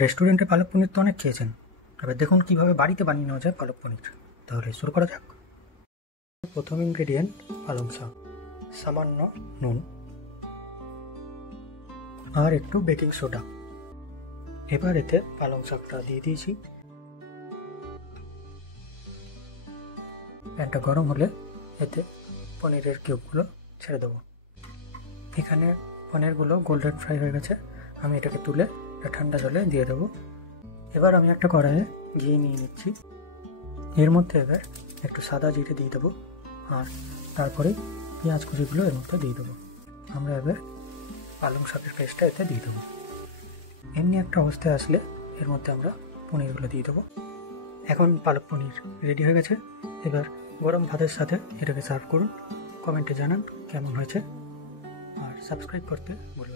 রেস্টুরেন্টে পালক পনির তো অনেক খেয়েছেন, এবার দেখুন কিভাবে বাড়িতে বানিয়ে নেওয়া যায় পালক পনির। তাহলে শুরু করা যাক। প্রথম ইনগ্রেডিয়েন্ট পালং শাক, সামান্য নুন আর একটু বেকিং সোডা। এবার এতে পালং শাকটা দিয়ে দিয়েছি। প্যানটা গরম হলে এতে পনিরের কিউবগুলো ছেড়ে দেবো। এখানে পনিরগুলো গোল্ডেন ফ্রাই হয়ে গেছে, আমি এটাকে তুলে ঠান্ডা জলে দিয়ে দেবো। এবার আমি একটা কড়াইয়ে ঘি নিয়ে নিচ্ছি। এর মধ্যে এবার একটু সাদা জিরে দিয়ে দেবো আর তারপরে পেঁয়াজ কুচিগুলো এর মধ্যে দিয়ে দেবো। আমরা এবার পালং শাকের পেস্টটা এতে দিয়ে দেবো। এমনি একটা অবস্থায় আসলে এর মধ্যে আমরা পনিরগুলো দিয়ে দেবো। এখন পালক পনির রেডি হয়ে গেছে। এবার গরম ভাতের সাথে এটাকে সার্ভ করুন। কমেন্টে জানান কেমন হয়েছে আর সাবস্ক্রাইব করতে ভুলবেন না।